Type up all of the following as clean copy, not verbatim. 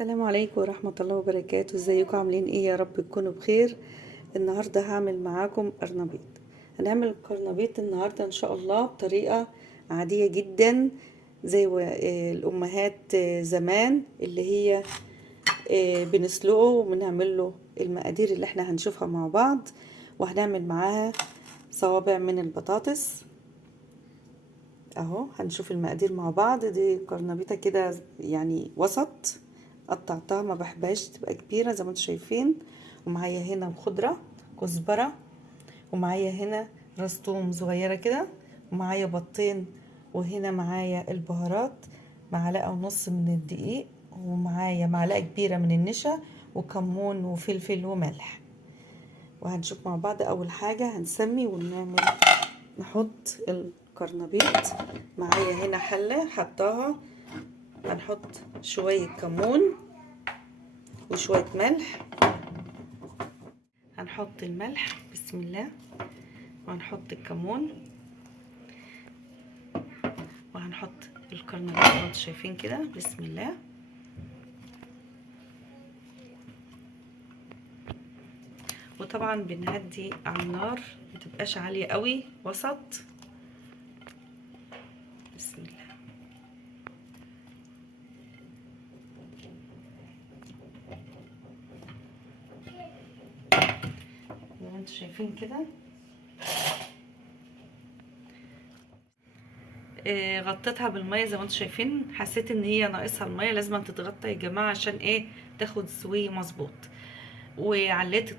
السلام عليكم ورحمة الله وبركاته. ازيكم عاملين ايه؟ يا رب تكونوا بخير. النهاردة هعمل معاكم قرنبيط. هنعمل القرنبيط النهاردة ان شاء الله بطريقة عادية جدا زي الامهات زمان اللي هي بنسلقه وبنعمل له المقادير اللي احنا هنشوفها مع بعض. وهنعمل معاها صوابع من البطاطس اهو. هنشوف المقادير مع بعض. دي قرنبيطة كده يعني وسط، قطعتها، ما بحبهاش تبقى كبيرة زي ما انتم شايفين. ومعايا هنا خضرة كزبرة، ومعايا هنا راس توم صغيرة كده، ومعايا بطين، وهنا معايا البهارات معلقة ونص من الدقيق، ومعايا معلقة كبيرة من النشا وكمون وفلفل وملح. وهنشوف مع بعض. اول حاجة هنسمي ونعمل نحط القرنبيط. معايا هنا حلة حطاها، هنحط شوية كمون وشوية ملح. هنحط الملح بسم الله، وهنحط الكمون، وهنحط القرنبيط زي ما انتم شايفين كده بسم الله. وطبعا بنهدي على النار، متبقاش عالية قوي، وسط. بسم الله. زي ما انتم شايفين كده. غطيتها بالميه زي ما انتم شايفين. حسيت ان هي ناقصها الميه، لازم تتغطى يا جماعه عشان ايه؟ تاخد سوي مظبوط. وعليت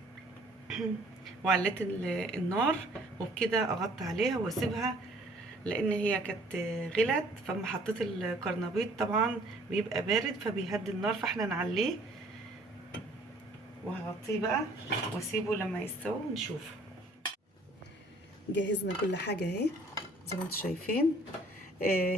وعليت النار، وبكده اغطي عليها واسيبها، لان هي كانت غلت. فما حطيت القرنبيط طبعا بيبقى بارد فبيهدي النار، فاحنا نعليه وهغطيه بقى واسيبه لما يستوي ونشوف. جهزنا كل حاجه اهي زي ما انتم شايفين.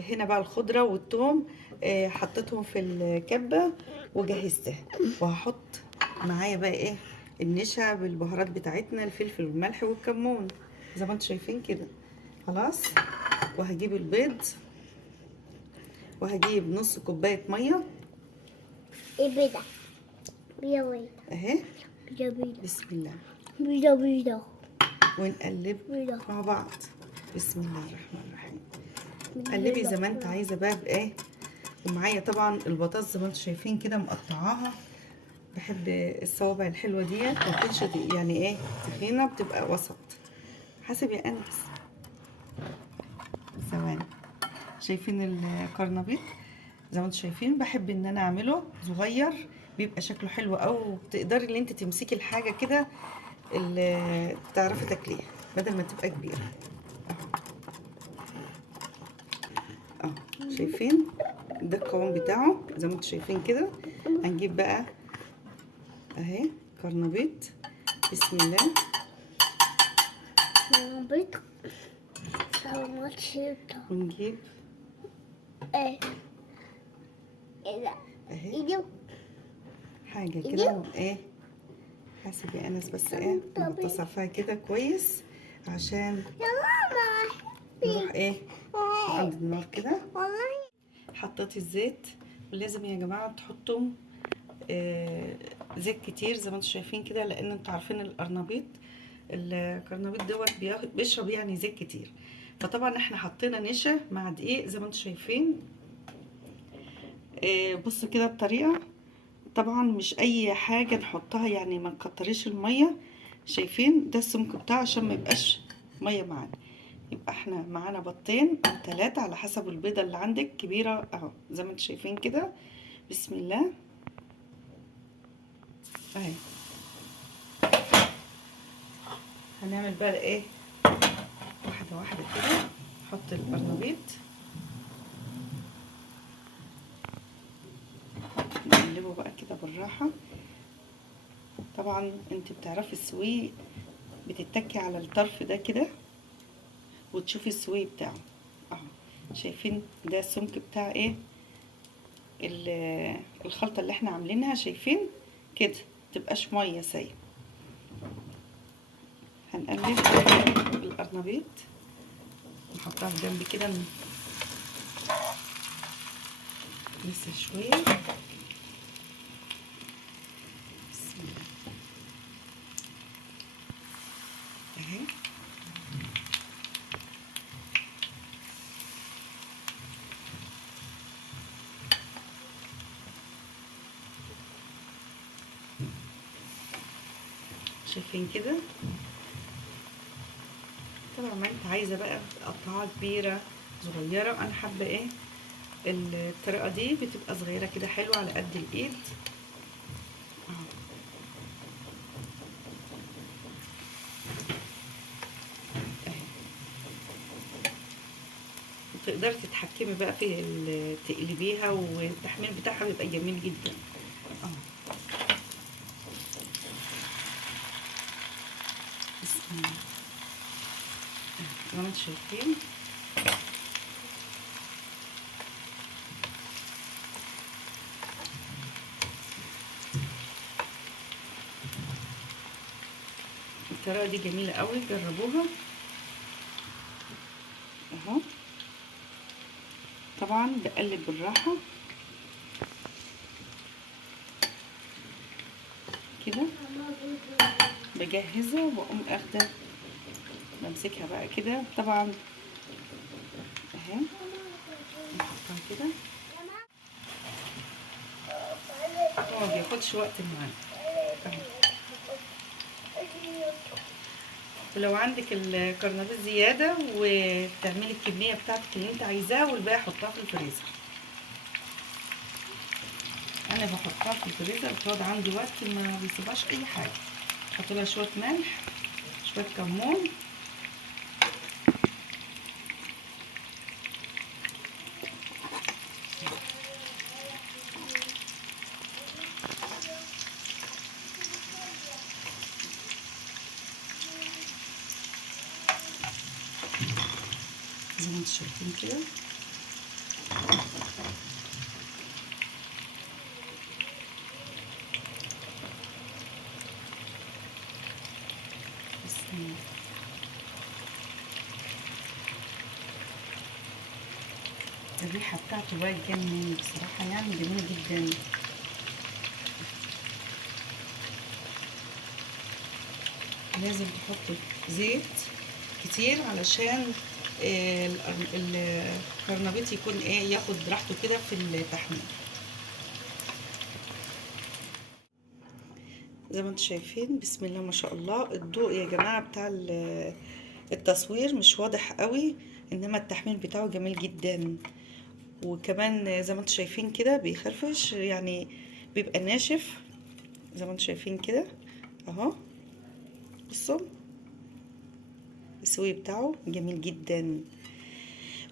هنا بقى الخضره والثوم حطيتهم في الكبه وجهزتها. وهحط معايا بقى ايه؟ النشا بالبهارات بتاعتنا، الفلفل والملح والكمون زي ما انتم شايفين كده. خلاص. وهجيب البيض، وهجيب نص كوبايه ميه. ايه بيضة بيضة اهي بيضة بسم الله. بيضة بيضة ونقلب بيضة مع بعض. بسم الله الرحمن الرحيم. قلبي زي ما انت عايزه بقى بايه. ومعايا طبعا البطاطس زي ما انتم شايفين كده مقطعاها. بحب الصوابع الحلوه ديت، ما تكونش يعني ايه تخينه، بتبقى وسط حسب يا انس. ثواني. شايفين القرنبيط زي ما انتم شايفين؟ بحب ان انا اعمله صغير، بيبقى شكله حلو قوي، وبتقدري ان انت تمسكي الحاجه كده اللي تعرفي تاكليها بدل ما تبقى كبيره. اهو شايفين ده القوام بتاعه زي ما انتم شايفين كده. هنجيب بقى اهي قرنبيط بسم الله. بيضة ماتشيطة ونجيب ايه ايه ده اهي ايده حاجه كده ايه. حاسب يا انس بس ايه نغطسها فيها كده كويس عشان يا ماما نروح ايه عند النار كده. والله حطيت الزيت، ولازم يا جماعه تحطوا زيت كتير زي ما انتم شايفين كده، لان انتوا عارفين القرنبيط دوت بيشرب يعني زيت كتير. فطبعا احنا حطينا نشا مع دقيق زي ما انتم شايفين. بصوا كده الطريقه. طبعا مش اي حاجه نحطها، يعني ما نكتريش الميه. شايفين ده السمك بتاعه عشان ما يبقاش ميه معانا. يبقى احنا معانا بطين او 3 على حسب البيضه اللي عندك كبيره اهو زي ما انتم شايفين كده. بسم الله اهي. هنعمل بقى ايه واحده واحده كده. نحط القرنبيط، نقلبه بقى كده بالراحه. طبعا انت بتعرفي السوي، بتتكي على الطرف ده كده وتشوفي السوي بتاعه اهو. شايفين ده السمك بتاع ايه الخلطه اللي احنا عاملينها؟ شايفين كده متبقاش ميه سايب. هنقلب القرنبيط نحطها في جنب كده لسه شويه. شايفين كده. طبعا ما انت عايزه بقى تقطعها كبيره صغيره، انا حابه ايه الطريقه دي بتبقى صغيره كده حلوه على قد الايد اهو. تقدري تتحكمي بقى في تقلبيها، والتحميل بتاعها بيبقى جميل جدا اهو. بسم الله زي ما انتم شايفين. الطريقه دي جميله قوي، جربوها اهو. طبعا بقلب بالراحه كده، بجهزها واقوم اخده بمسكها بقى كده. طبعا اهي نحطها كده، هو ما بياخدش وقت معانا اهو. ولو عندك الكرنبيط زياده وتعملي الكميه بتاعتك اللي انت عايزاها، والباقي حطها في الفريزر. انا بحطها في الفريزر، بتقعد عندي وقت ما بيسيبهاش اي حاجه. احط لها شويه ملح، شويه كمون، زي ما انتم شايفين كده. بسم الله. الريحه بتاعته بقى تجنن بصراحه، يعني جميله جدا. لازم تحطي زيت كتير علشان الكرنبيط يكون ايه، ياخد راحته كده في التحمير. زي ما انتم شايفين بسم الله ما شاء الله. الضوء يا جماعه بتاع التصوير مش واضح قوي، انما التحمير بتاعه جميل جدا. وكمان زي ما انتم شايفين كده بيخرفش، يعني بيبقى ناشف زي ما انتم شايفين كده اهو. بصوا السوي بتاعه جميل جدا.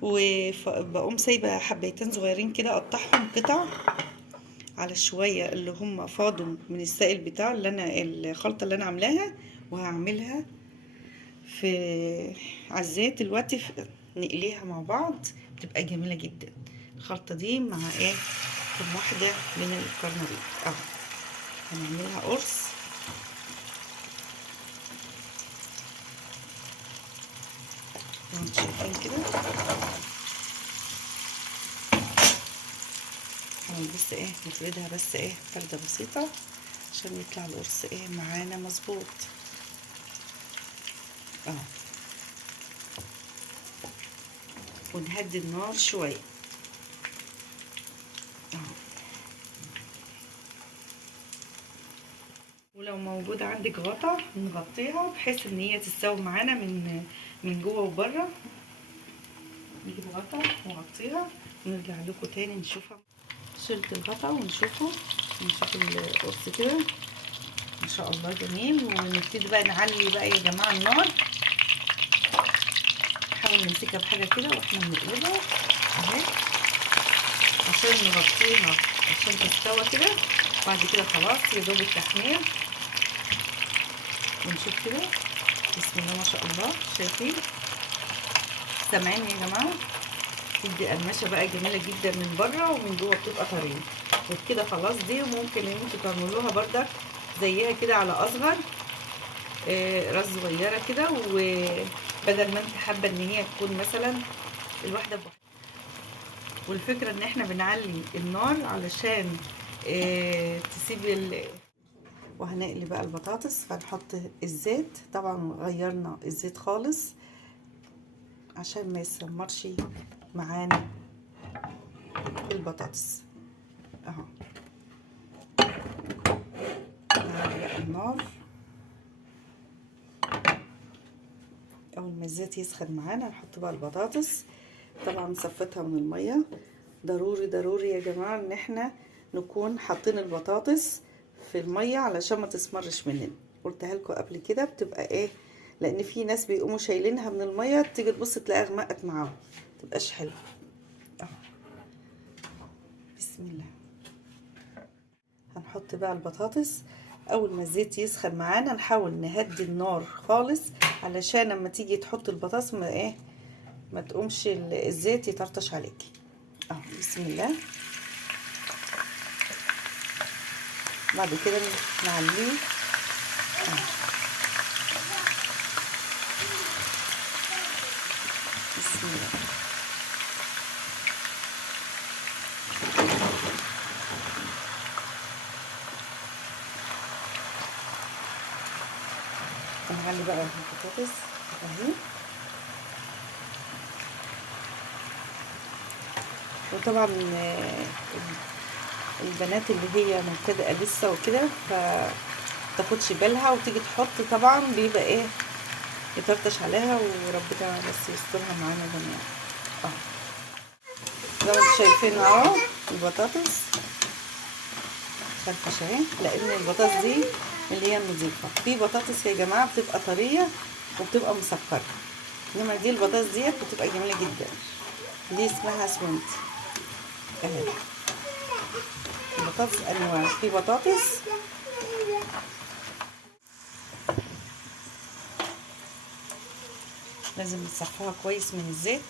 وبقوم سايبه حبيتين صغيرين كده، اقطعهم قطع على شويه اللي هم فاضوا من السائل بتاعه اللي انا الخلطه اللي انا عاملاها، وهعملها في على الزيت دلوقتي، نقليها مع بعض بتبقى جميله جدا الخلطه دي مع ايه، كم واحده من الكرنبيط اهو. هنعملها قرص زي ما انتم شايفين كده. بس ايه نفردها بس ايه فردة بسيطة عشان يطلع القرص ايه معانا مظبوط اهو. ونهدي النار شوية اهو. ولو موجود عندك غطا نغطيها بحيث ان هي تستوي معانا من جوه وبره. نجيب غطا ونغطيها ونرجع لكم تاني نشوفها. شلت الغطا ونشوف القرص كده ما شاء الله جميل. ونبتدي بقى نعلي بقى يا جماعه النار، نحاول نمسكها بحاجه كده واحنا بنقلبها اهي عشان نغطيها عشان تستوى كده. بعد كده خلاص يا دوب التحمير. ونشوف كده بسم الله ما شاء الله. شايفين سامعين يا جماعه؟ تدي قرمشه بقى جميله جدا من بره ومن جوه بتبقى طريه. وبكده خلاص دي. وممكن ان انتوا تعملوها بردك زيها كده على اصغر راس صغيره كده، وبدل ما انت حابه ان هي تكون مثلا الواحده بواحده. والفكره ان احنا بنعلي النار علشان تسيب وهنقلي بقى البطاطس. فنحط الزيت، طبعا غيرنا الزيت خالص عشان ما يسمرش معانا البطاطس اهو. نعلي النار اول ما الزيت يسخن معانا نحط بقى البطاطس. طبعا صفتها من الميه. ضروري ضروري يا جماعه ان احنا نكون حاطين البطاطس في الميه علشان ما تسمرش مننا. قلتها لكم قبل كده بتبقى ايه، لان في ناس بيقوموا شايلينها من الميه تيجي تبص تلاقيها غمقت معاهم، متبقاش حلوه. بسم الله. هنحط بقى البطاطس. اول ما الزيت يسخن معانا نحاول نهدي النار خالص علشان لما تيجي تحط البطاطس ما تقومش الزيت يطرطش عليكي. بسم الله. بعد كده نعليه. بسم الله. نعلي بقى البطاطس اهي. وطبعا البنات اللي هي مبتدئه لسه وكده فتاخدش بالها وتيجي تحط، طبعا بيبقى ايه يطرطش عليها، وربنا بس يسترها معانا جميعا. زي ما انتم شايفين اهو البطاطس فرفشه اهي، لان البطاطس دي اللي هي نظيفه. في بطاطس يا جماعه بتبقى طريه وبتبقى مسكره، انما دي البطاطس ديت بتبقى جميله جدا. دي اسمها سوينت اهي. البطاطس انواع، في بطاطس لازم نصفيها كويس من الزيت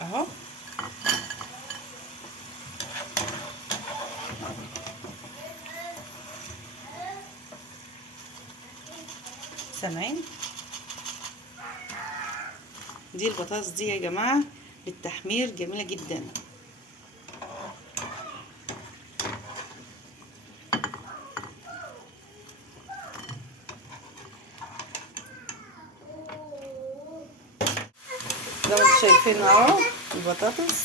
اهو. سامعين؟ دي البطاطس دي يا جماعه للتحمير جميله جدا. زي ما انتم شايفين اهو البطاطس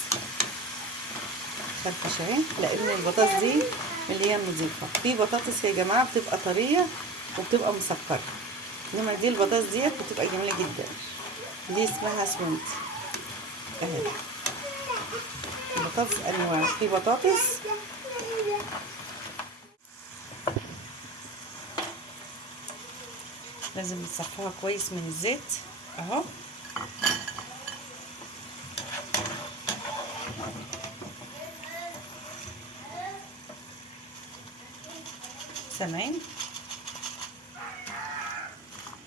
فرفشه اهي، لان البطاطس دي اللي هي نظيفه. في بطاطس يا جماعه بتبقى طريه وبتبقى مسكره، انما دي البطاطس ديت بتبقى جميله جدا. دي اسمها سوينت اهي. البطاطس انواع، في بطاطس لازم نصفيها كويس من الزيت اهو. سامعين؟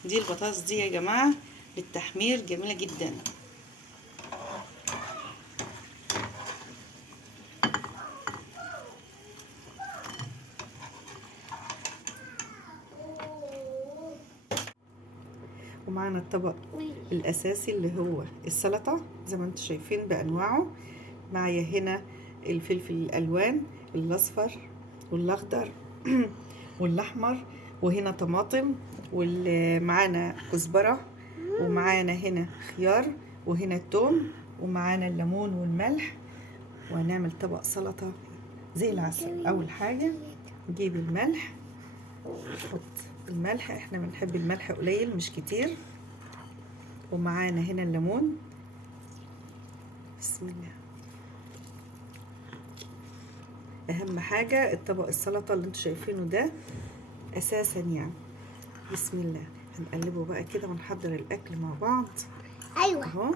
دي البطاطس دي يا جماعه للتحمير جميله جدا. ومعنا الطبق الاساسي اللي هو السلطه زي ما انتم شايفين بانواعه. معايا هنا الفلفل الالوان الاصفر والاخضر والاحمر، وهنا طماطم، ومعانا كزبره، ومعانا هنا خيار، وهنا الثوم، ومعانا الليمون والملح. وهنعمل طبق سلطه زي العسل. اول حاجه نجيب الملح، نحط الملح، احنا بنحب الملح قليل مش كتير. ومعانا هنا الليمون. بسم الله. اهم حاجه الطبق السلطه اللي انتوا شايفينه ده اساسا يعني. بسم الله. هنقلبه بقى كده ونحضر الاكل مع بعض. ايوه اهو.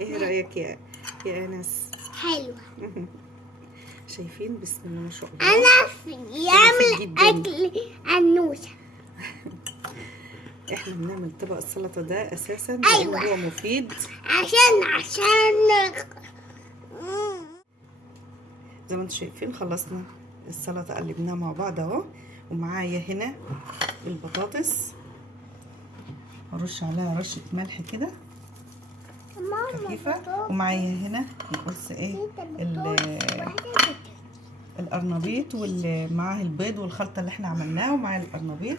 ايه رايك يا انس؟ حلوه. شايفين؟ بسم الله ما شاء الله. انا يعمل اكل عنوسه. احنا بنعمل طبق السلطه ده اساسا أيوة. لانه هو مفيد. عشان زي ما انتم شايفين خلصنا السلطه، قلبناها مع بعض اهو. ومعايا هنا البطاطس، ارش عليها رشه ملح كده خفيفه. ومعايا هنا بص ايه القرنبيط، واللي معاه البيض والخلطه اللي احنا عملناها، ومعايا القرنبيط.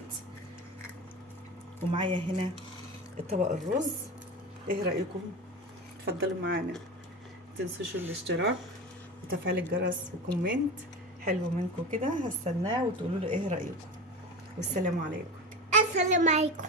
ومعايا هنا طبق الرز. ايه رايكم؟ اتفضلوا معانا. متنسوش الاشتراك وتفعيل الجرس وكومنت حلو منكم كده، هستناه وتقولوا لي ايه رايكم. والسلام عليكم. السلام عليكم.